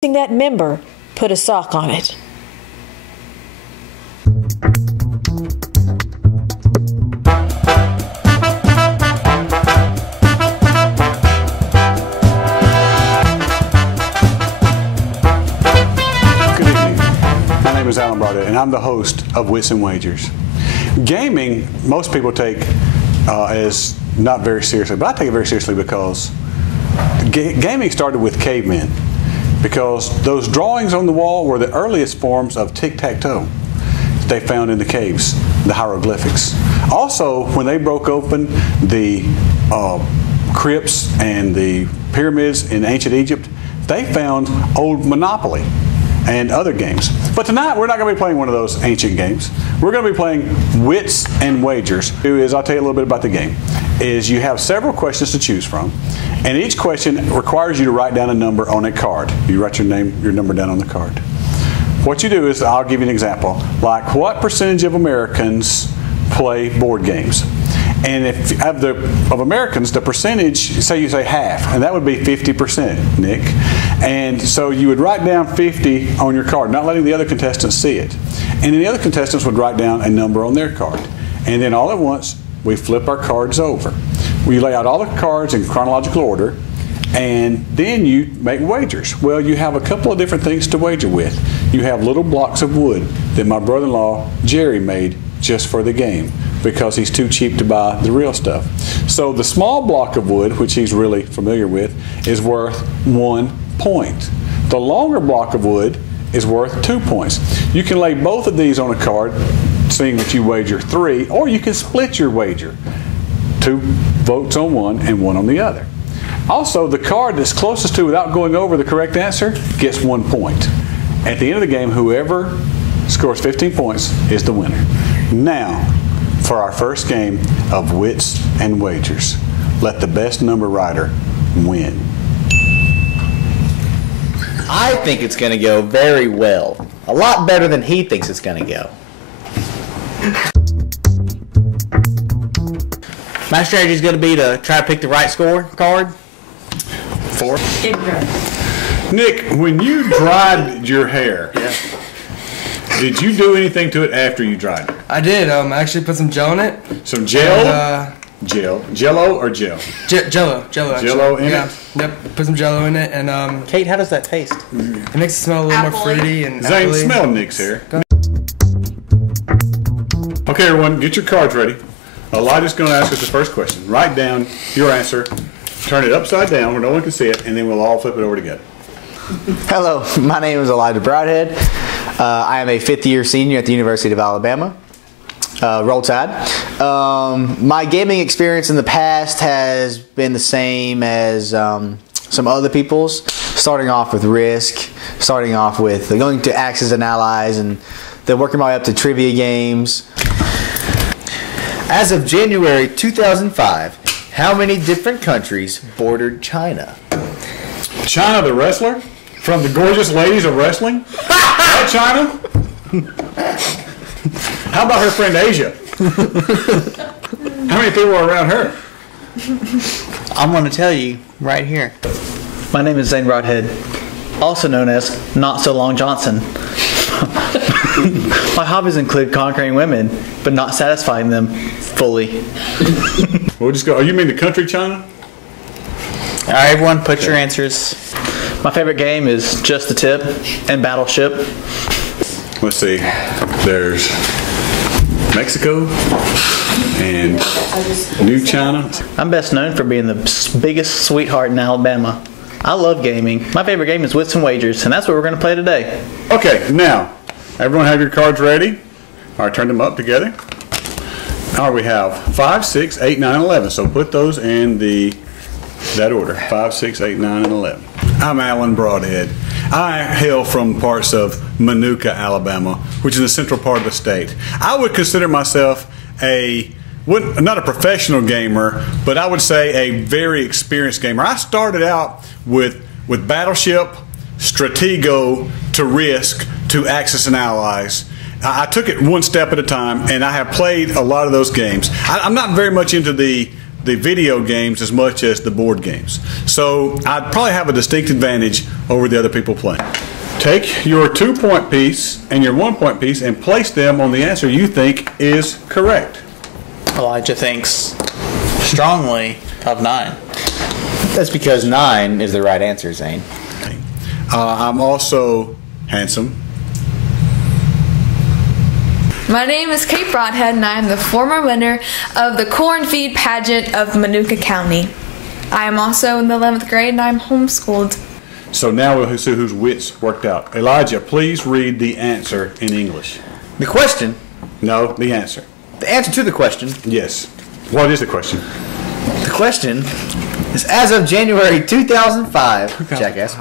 that member put a sock on it. And I'm the host of Wits and Wagers. Gaming, most people take as not very seriously, but I take it very seriously because gaming started with cavemen, because those drawings on the wall were the earliest forms of tic-tac-toe they found in the caves, the hieroglyphics. Also, when they broke open the crypts and the pyramids in ancient Egypt, they found old Monopoly and other games. But tonight, we're not going to be playing one of those ancient games. We're going to be playing Wits and Wagers. I'll tell you a little bit about the game. You have several questions to choose from, and each question requires you to write down a number on a card. You write your number down on the card. What you do is, I'll give you an example, like what percentage of Americans play board games? And if of Americans, the percentage, say you say half, and that would be 50%, Nick. And so you would write down 50 on your card, not letting the other contestants see it. And then the other contestants would write down a number on their card. And then all at once, we flip our cards over. We lay out all the cards in chronological order, and then you make wagers. Well, you have a couple of different things to wager with. You have little blocks of wood that my brother-in-law, Jerry, made just for the game, because he's too cheap to buy the real stuff. So the small block of wood, which he's really familiar with, is worth 1 point. The longer block of wood is worth 2 points. You can lay both of these on a card, seeing that you wager 3, or you can split your wager. 2 votes on one and 1 on the other. Also, the card that's closest to, without going over the correct answer, gets 1 point. At the end of the game, whoever scores 15 points is the winner. Now, for our first game of Wits and Wagers, let the best number writer win. I think it's going to go very well. A lot better than he thinks it's going to go. My strategy is going to be to try to pick the right score card. 4. Nick, when you dried your hair, did you do anything to it after you dried it? I did. I actually put some gel in it. Some gel? Jello or gel? Jello. Jello in it? Yep. Put some Jello in it, and Kate, how does that taste? It makes it smell a little more fruity and Zane, smell Nick's hair. Okay, everyone, get your cards ready. Elijah's going to ask us the first question. Write down your answer, turn it upside down where no one can see it, and then we'll all flip it over together. Hello, my name is Elijah Broadhead. I am a 5th-year senior at the University of Alabama. Roll Tide. My gaming experience in the past has been the same as some other people's, starting off with Risk, starting off with going to Axis and Allies, and then working my way up to trivia games. As of January 2005, how many different countries bordered China? China the wrestler? From the gorgeous ladies of wrestling? That China? How about her friend Asia? How many people are around her? I'm going to tell you right here. My name is Zane Broadhead, also known as Not So Long Johnson. My hobbies include conquering women, but not satisfying them fully. We'll just go. Oh, you mean the country China? All right, everyone, put your answers. My favorite game is Just the Tip and Battleship. Let's see. There's Mexico and New China. I'm best known for being the biggest sweetheart in Alabama. I love gaming. My favorite game is Wits and Wagers, and that's what we're going to play today. Okay, now, everyone have your cards ready? All right, turn them up together. All right, we have 5, 6, 8, 9, 11. So put those in that order. 5, 6, 8, 9, and 11. I'm Alan Broadhead. I hail from parts of Manuka, Alabama, which is the central part of the state. I would consider myself not a professional gamer, but I would say a very experienced gamer. I started out with Battleship, Stratego, to Risk, to Axis and Allies. I took it one step at a time, and I have played a lot of those games. I'm not very much into the video games as much as the board games. So I'd probably have a distinct advantage over the other people playing. Take your 2-point piece and your 1-point piece and place them on the answer you think is correct. Elijah thinks strongly of 9. That's because 9 is the right answer, Zane. I'm also handsome. My name is Kate Broadhead, and I am the former winner of the corn feed pageant of Manuka County. I am also in the 11th grade, and I'm homeschooled. So now we'll see whose wits worked out. Elijah, please read the answer in English. The question? No, the answer. The answer to the question? Yes. What is the question? The question is, as of January 2005, jackass,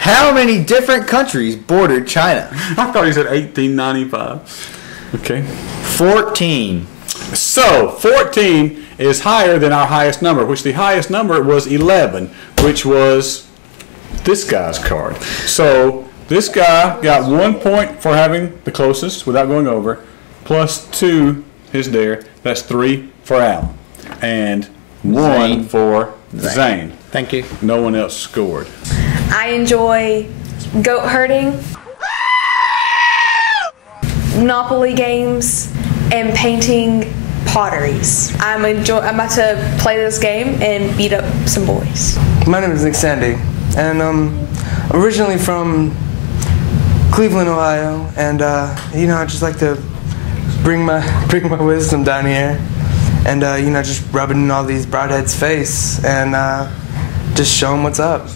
how many different countries bordered China? I thought he said 1895. Okay. 14. So, 14 is higher than our highest number, which the highest number was 11, which was this guy's card. So, this guy got 1 point for having the closest without going over, plus 2 is there. That's 3 for Al. And 1 Zane. for Zane. Thank you. No one else scored. I enjoy goat herding, Monopoly games, and painting potteries. I'm about to play this game and beat up some boys. My name is Nick Sandy, and originally from Cleveland, Ohio, and I just like to bring my wisdom down here, and just rub it in all these broadheads' face, and just show them what's up.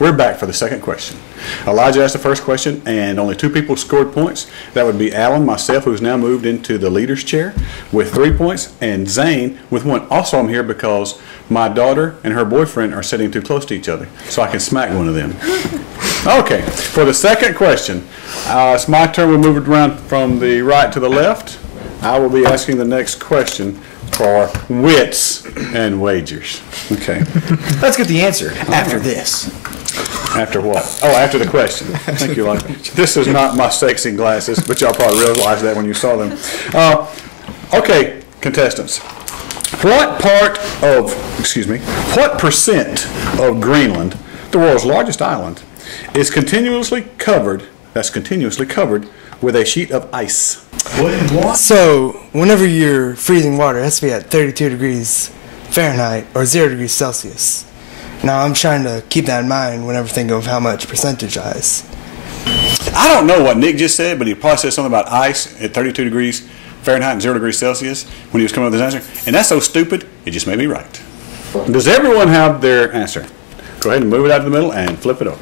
We're back for the second question. Elijah asked the first question, and only 2 people scored points. That would be Alan, myself, who's now moved into the leader's chair with 3 points, and Zane with 1. Also, I'm here because my daughter and her boyfriend are sitting too close to each other, so I can smack one of them. Okay, for the second question, it's my turn. We move it around from the right to the left. I will be asking the next question for wits and wagers. Okay. Let's get the answer after this. After what? Oh, after the question. Thank you, Elijah. This is not my sexy glasses, but y'all probably realized that when you saw them. Okay, contestants. What percent of Greenland, the world's largest island, is continuously covered with a sheet of ice? So, whenever you're freezing water, it has to be at 32 degrees Fahrenheit or 0 degrees Celsius. Now, I'm trying to keep that in mind whenever thinking of how much percentage ice. I don't know what Nick just said, but he probably said something about ice at 32 degrees Fahrenheit and 0 degrees Celsius when he was coming up with his answer. And that's so stupid, it just made me right. Does everyone have their answer? Go ahead and move it out to the middle and flip it over.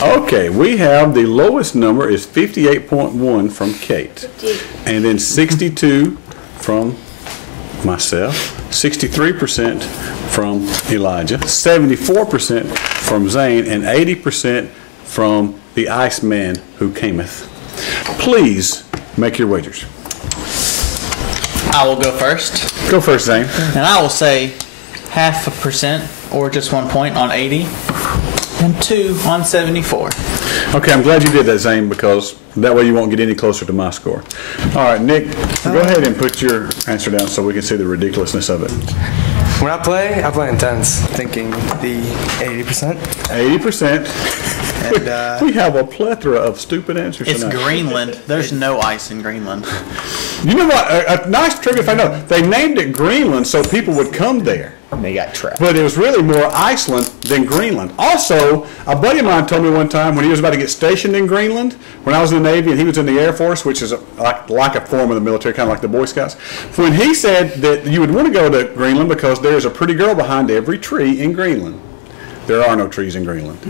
Okay, we have the lowest number is 58.1 from Kate. And then 62 from myself, 63% from Elijah, 74% from Zane, and 80% from the Iceman who cameth. Please make your wagers. I will go first. Go first, Zane. And I will say 0.5% or just 1 point on 80 and 2 on 74. Okay, I'm glad you did that, Zane, because that way you won't get any closer to my score. All right, Nick, go ahead and put your answer down so we can see the ridiculousness of it. When I play intense, thinking the 80%. 80%. And, we have a plethora of stupid answers it's tonight. Greenland. There's no ice in Greenland. You know what? A nice trick if I know. They named it Greenland so people would come there. And they got trapped. But it was really more Iceland than Greenland. Also, a buddy of mine told me one time when he was about to get stationed in Greenland, when I was in the Navy and he was in the Air Force, which is like a form of the military, kind of like the Boy Scouts, when he said that you would want to go to Greenland because there's a pretty girl behind every tree in Greenland. There are no trees in Greenland.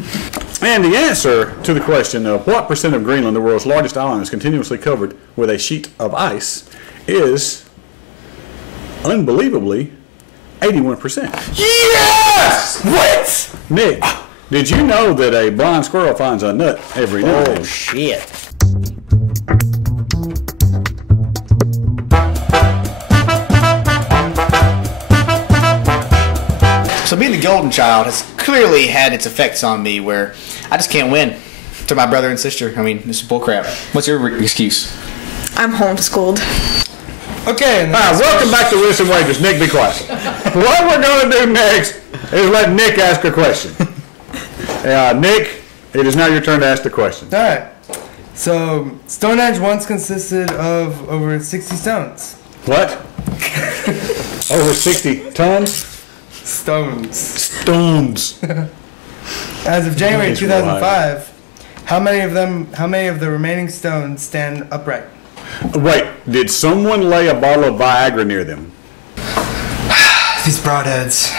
And the answer to the question of what percent of Greenland, the world's largest island, is continuously covered with a sheet of ice is, unbelievably, 81%. Yes! What? Nick, did you know that a blind squirrel finds a nut every night? Oh, shit. So being the golden child has clearly had its effects on me where I just can't win to my brother and sister. I mean, this is bullcrap. What's your excuse? I'm homeschooled. Okay. All right, welcome back to Wits and Wagers. Nick, be quiet. What we're going to do next is let Nick ask a question. Nick, it is now your turn to ask the question. All right. So, Stonehenge once consisted of over 60 stones. What? Over 60 tons? Stones. As of January 2005, how many of the remaining stones stand upright? Wait, did someone lay a bottle of Viagra near them? These broadheads.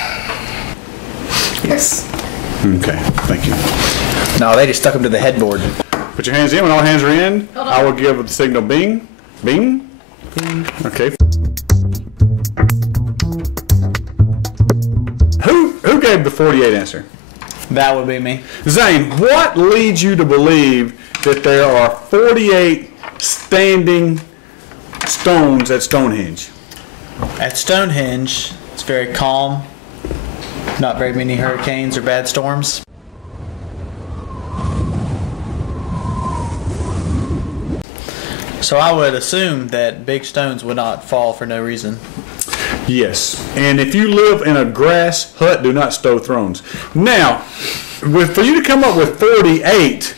Yes. Okay, thank you. No, they just stuck them to the headboard. Put your hands in. When all hands are in, I will give the signal bing. Bing. Bing. Okay. Who gave the 48 answer? That would be me. Zane, what leads you to believe that there are 48 standing stones at Stonehenge? At Stonehenge, it's very calm. Not very many hurricanes or bad storms. So I would assume that big stones would not fall for no reason. Yes, and if you live in a grass hut, do not stow thrones. Now, for you to come up with 48,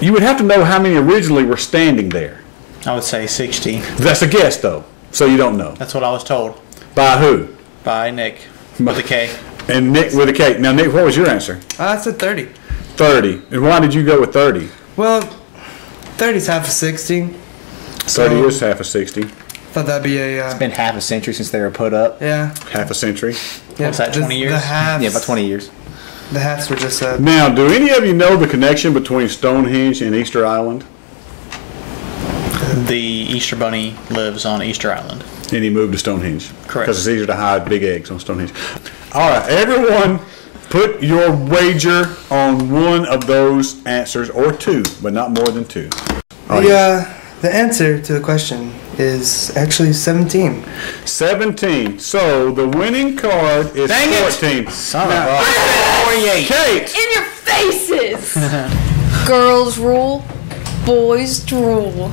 you would have to know how many originally were standing there. I would say 60. That's a guess, though, so you don't know. That's what I was told. By who? By Nick. With a K. And Nick with a K. Now, Nick, what was your answer? I said 30. 30. And why did you go with 30? Well, 30 is half of 60. 30 is half of 60. Thought that'd be a. It's been half a century since they were put up. Yeah. Half a century. Yeah. What's that, 20 years? The halves. Yeah, about 20 years. The halves were just. Now, do any of you know the connection between Stonehenge and Easter Island? The Easter Bunny lives on Easter Island. And he moved to Stonehenge. Correct. Because it's easier to hide big eggs on Stonehenge. All right, everyone, put your wager on one of those answers, or two, but not more than two. The answer to the question is actually 17. 17. So the winning card is 14. Son of a 48. Kate! In your faces! Girls rule, boys drool.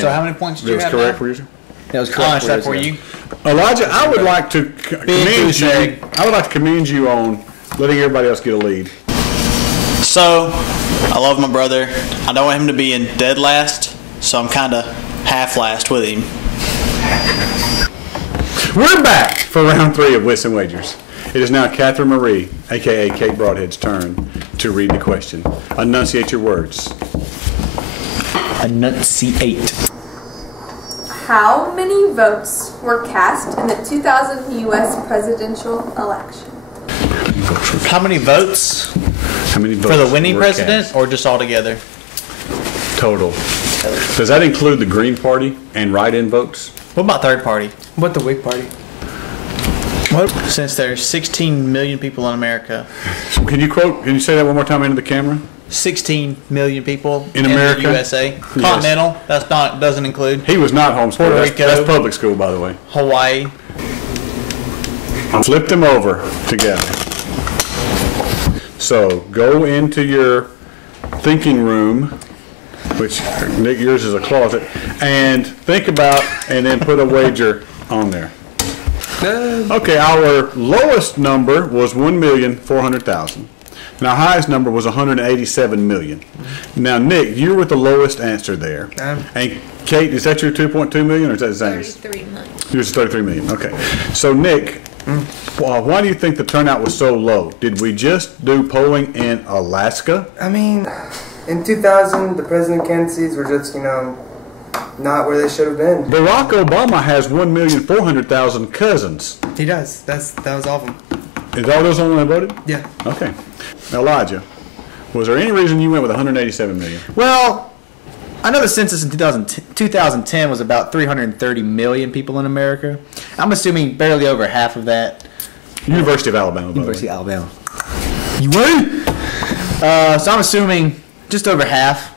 So how many points did you That was have correct now? for you? That was I'll correct. answer that for you. Elijah, I would like to commend you. egg. I would like to commend you on letting everybody else get a lead. So, I love my brother. I don't want him to be in dead last, so I'm kind of half last with him. We're back for round 3 of Wits and Wagers. It is now Catherine Marie, a.k.a. Kate Broadhead's turn to read the question. Enunciate your words. Enunciate. How many votes were cast in the 2000 U.S. presidential election? How many votes? How many votes For the winning were president cast? or just all together? Total. Does that include the Green Party and write-in votes? What about third party? What the Whig Party? Since there's 16 million people in America. Can you say that one more time into the camera? 16 million people In America? the USA. Continental, doesn't include. He was not homeschooled. Puerto That's, Rico. that's public school, by the way. Hawaii. Flip them over together. So go into your thinking room, which Nick, yours is a closet, and think about and then put a wager on there. Okay, our lowest number was 1,400,000. And our highest number was 187 million. Now, Nick, you were the lowest answer there. And Kate, is that your 2.2 million or is that Zane's? 33 million. Yours is 33 million. Okay. So, Nick, why do you think the turnout was so low? Did we just do polling in Alaska? I mean, in 2000, the president candidacies were just, not where they should have been. Barack Obama has 1,400,000 cousins. He does. That was all of them. Is all those only voted? Yeah. Okay. Elijah, was there any reason you went with 187 million? Well, I know the census in 2010 was about 330 million people in America. I'm assuming barely over half of that. University of Alabama, by the way. University of Alabama. You win? So I'm assuming just over half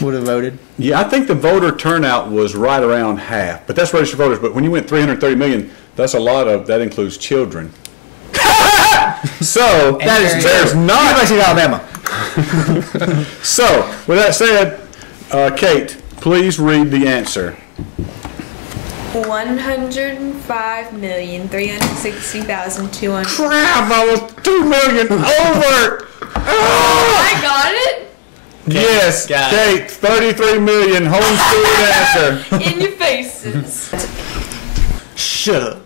would have voted. Yeah, I think the voter turnout was right around half, but that's registered voters. But when you went 330 million, that's a lot of, that includes children. So there's not University of Alabama. So, with that said, Kate, please read the answer. 105,360,200. Crap! I was 2 million over. I got it. Yes, got Kate, 33 million homeschooled answer. In your faces. Shut up.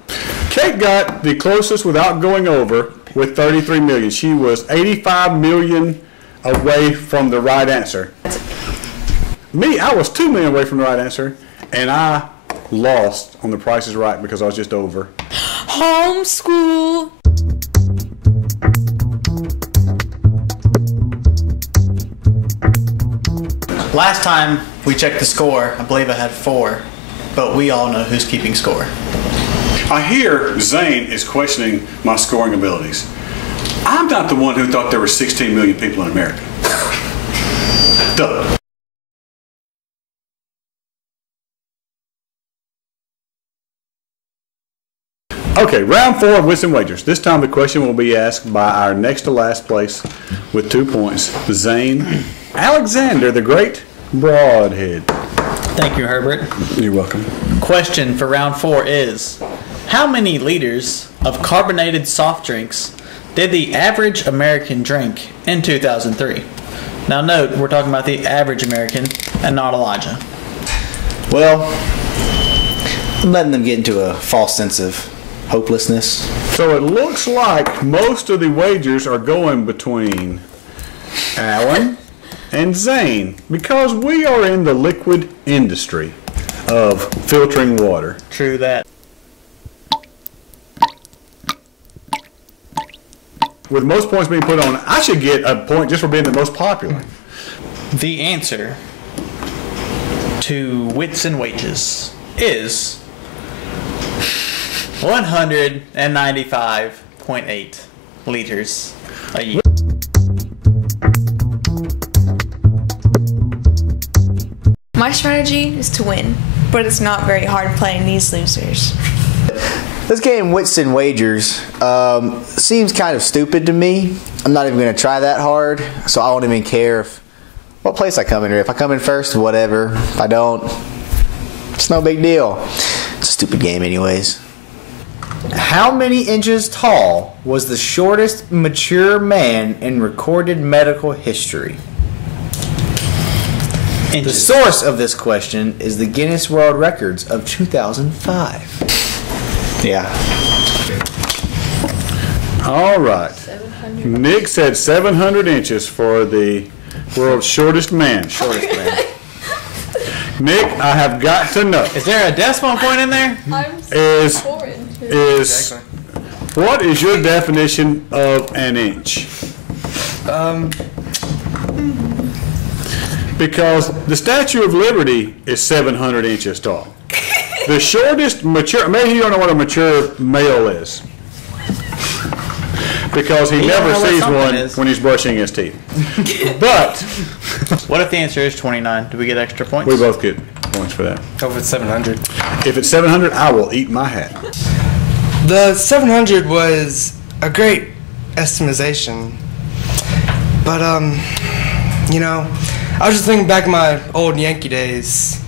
Kate got the closest without going over with 33 million. She was 85 million away from the right answer. Me, I was 2 million away from the right answer, and I lost on The Price is Right because I was just over. Homeschool. Last time we checked the score, I believe I had 4, but we all know who's keeping score. I hear Zane is questioning my scoring abilities. I'm not the one who thought there were 16 million people in America. Duh. Okay, round 4 of Wits and Wagers. This time the question will be asked by our next to last place with 2 points, Zane Alexander, the Great Broadhead. Thank you, Herbert. You're welcome. Question for round 4 is, how many liters of carbonated soft drinks did the average American drink in 2003? Now note, we're talking about the average American and not Elijah. Well, I'm letting them get into a false sense of hopelessness. So it looks like most of the wagers are going between Alan and Zane because we are in the liquid industry of filtering water. True that. With most points being put on, I should get a point just for being the most popular. The answer to Wits and Wages is 195.8 liters a year. My strategy is to win, but it's not very hard playing these losers. This game, Wits and Wagers, seems kind of stupid to me. I'm not even going to try that hard, so I won't even care what place I come in. If I come in first, whatever. If I don't, it's no big deal. It's a stupid game anyways. How many inches tall was the shortest mature man in recorded medical history? The source of this question is the Guinness World Records of 2005. Yeah. All right. Nick said 700 inches for the world's shortest man. Shortest man. Nick, I have got to know. Is there a decimal point in there? What is your definition of an inch? Because the Statue of Liberty is 700 inches tall. The shortest mature, maybe you don't know what a mature male is. Because he never sees one when he's brushing his teeth. But What if the answer is 29? Do we get extra points? we both get points for that. Go with 700. If it's 700, I will eat my hat. The 700 was a great estimation. But, you know, I was just thinking back in my old Yankee days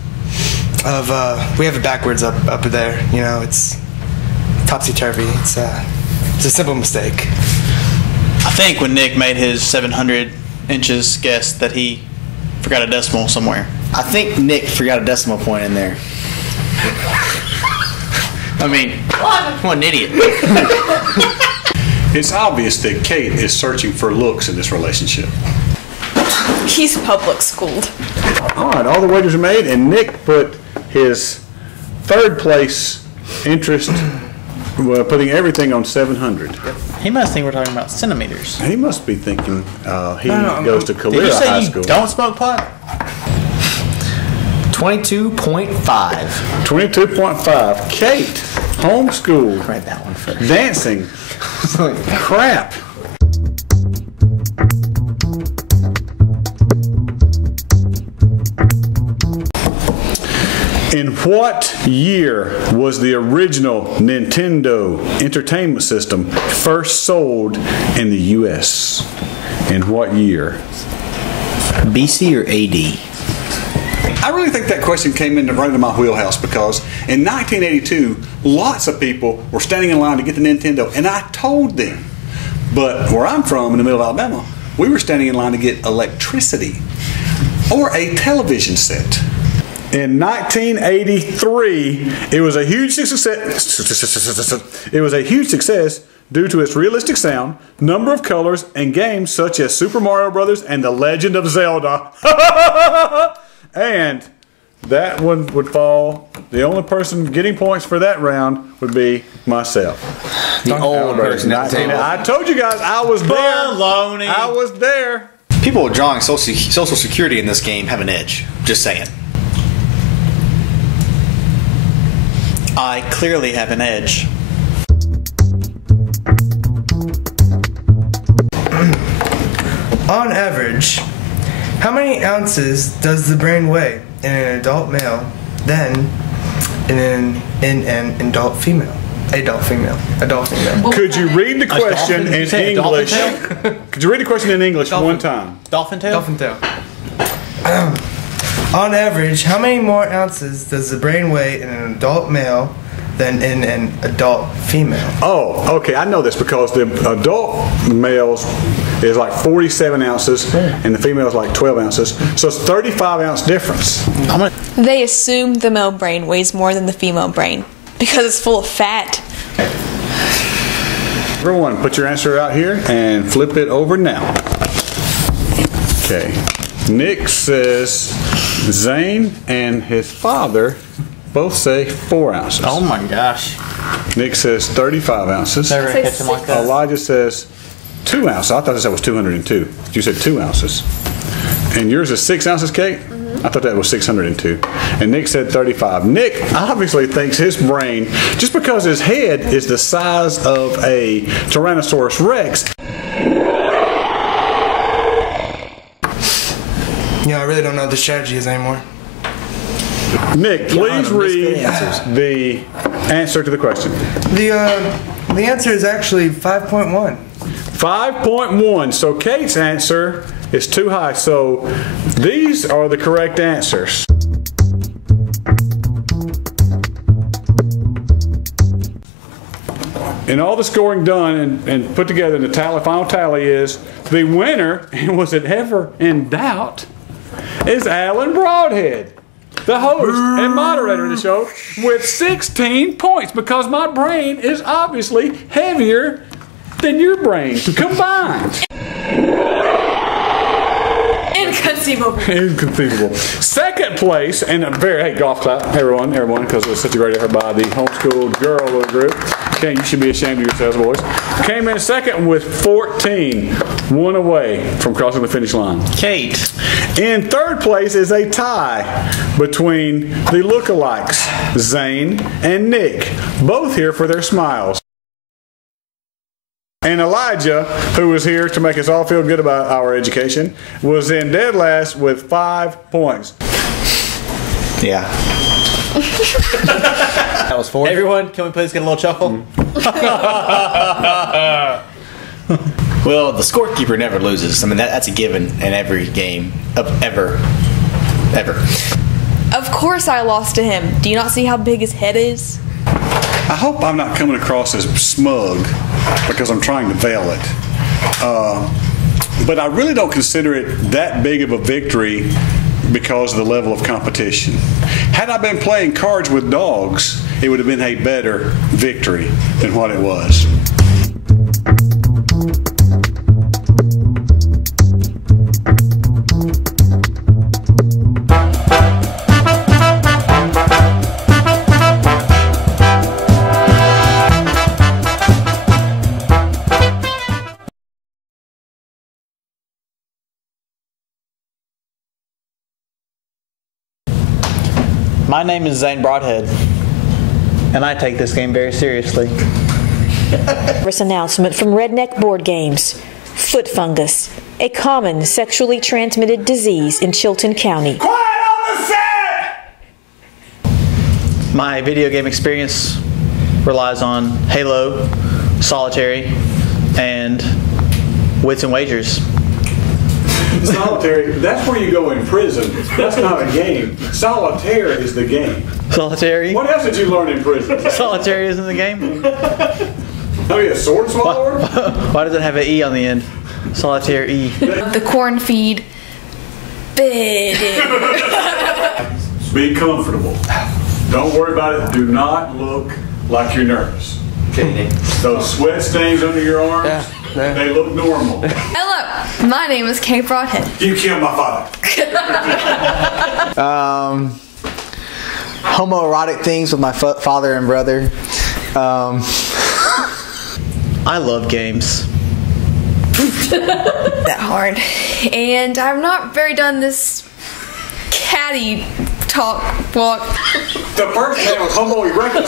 of, we have it backwards up there. You know, it's topsy-turvy. It's a simple mistake. I think when Nick made his 700 inches guess that he forgot a decimal somewhere. I think Nick forgot a decimal point in there. I mean, what an idiot. It's obvious that Kate is searching for looks in this relationship. He's public schooled. All right, all the wagers are made, and Nick put his third place interest, putting everything on 700. He must think we're talking about centimeters. He must be thinking he goes to Did Calera you High say School. you don't smoke pot? 22.5. 22.5. Kate, homeschool, Read that one first. dancing, crap. In What year was the original Nintendo Entertainment System first sold in the U.S.? In what year? BC or AD? I really think that question came right into my wheelhouse because in 1982, lots of people were standing in line to get the Nintendo, and I told them. But where I'm from, in the middle of Alabama, we were standing in line to get electricity or a television set. In 1983, it was a huge success. It was a huge success due to its realistic sound, number of colors, and games such as Super Mario Brothers and The Legend of Zelda. And that one would fall. The only person getting points for that round would be myself. The old person. I told you guys I was there. Baloney. I was there. People drawing Social Security in this game have an edge. Just saying. I clearly have an edge. On average, how many ounces does the brain weigh in an adult male than in an adult female? Adult female. Could you read the question in English? Dolphin Could you read the question in English one time? Dolphin tail? Dolphin tail. On average, how many more ounces does the brain weigh in an adult male than in an adult female? Oh, okay. I know this because the adult males is like 47 ounces and the female is like 12 ounces. So it's 35-ounce difference. They assume the male brain weighs more than the female brain because it's full of fat. Everyone, put your answer out here and flip it over now. Okay. Nick says Zane and his father both say 4 ounces. Oh my gosh. Nick says 35 ounces. Never catch him like that. Elijah says 2 ounces. I thought that was 202. You said 2 ounces. And yours is 6 ounces, Kate? I thought that was 602. And Nick said 35. Nick obviously thinks his brain, just because his head is the size of a Tyrannosaurus Rex. Yeah, I really don't know what the strategy is anymore. Nick, please read the answer to the question. The answer is actually 5.1. 5.1. So Kate's answer is too high. So these are the correct answers. And all the scoring done and put together in the final tally is the winner, and was it ever in doubt, is Alan Broadhead, the host and moderator of the show, with 16 points because my brain is obviously heavier than your brain combined. Inconceivable. Inconceivable. Second place, and hey, golf clap, everyone, because it was such a great effort by the homeschooled girl little group. Okay, you should be ashamed of yourselves, boys. Came in second with 14, one away from crossing the finish line. Kate. In third place is a tie between the lookalikes, Zane and Nick, both here for their smiles. And Elijah, who was here to make us all feel good about our education, was in dead last with 5 points. Yeah. That was 4. Everyone, can we please get a little chuckle? Well, the scorekeeper never loses. I mean, that's a given in every game of ever. Of course I lost to him. Do you not see how big his head is? I hope I'm not coming across as smug because I'm trying to veil it. But I really don't consider it that big of a victory because of the level of competition. Had I been playing cards with dogs, it would have been a better victory than what it was. My name is Zane Broadhead, and I take this game very seriously. This announcement from Redneck Board Games. Foot fungus, a common sexually transmitted disease in Chilton County. Quiet on the set! My video game experience relies on Halo, Solitary, and Wits and Wagers. Solitary, that's where you go in prison. That's not a game. Solitaire is the game. Solitary? What else did you learn in prison? Solitary is in the game? Are you a sword swallower? Why does it have an E on the end? Solitaire E. The corn feed. Big. Be comfortable. Don't worry about it. Do not look like you're nervous. Those sweat stains under your arms, they look normal. Hello, my name is Kate Broadhead. You killed my father. Homoerotic things with my father and brother. I love games. That hard. And I've not very done this catty talk walk. The first name was homoerotic,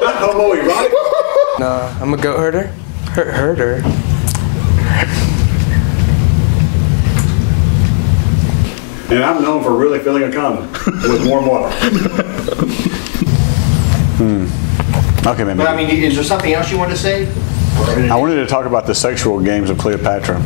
not homoerotic. No, I'm a goat herder. Herder. And I'm known for really filling a condom with warm water. Okay, man. But I mean, is there something else you want to say? I wanted to talk about the sexual games of Cleopatra.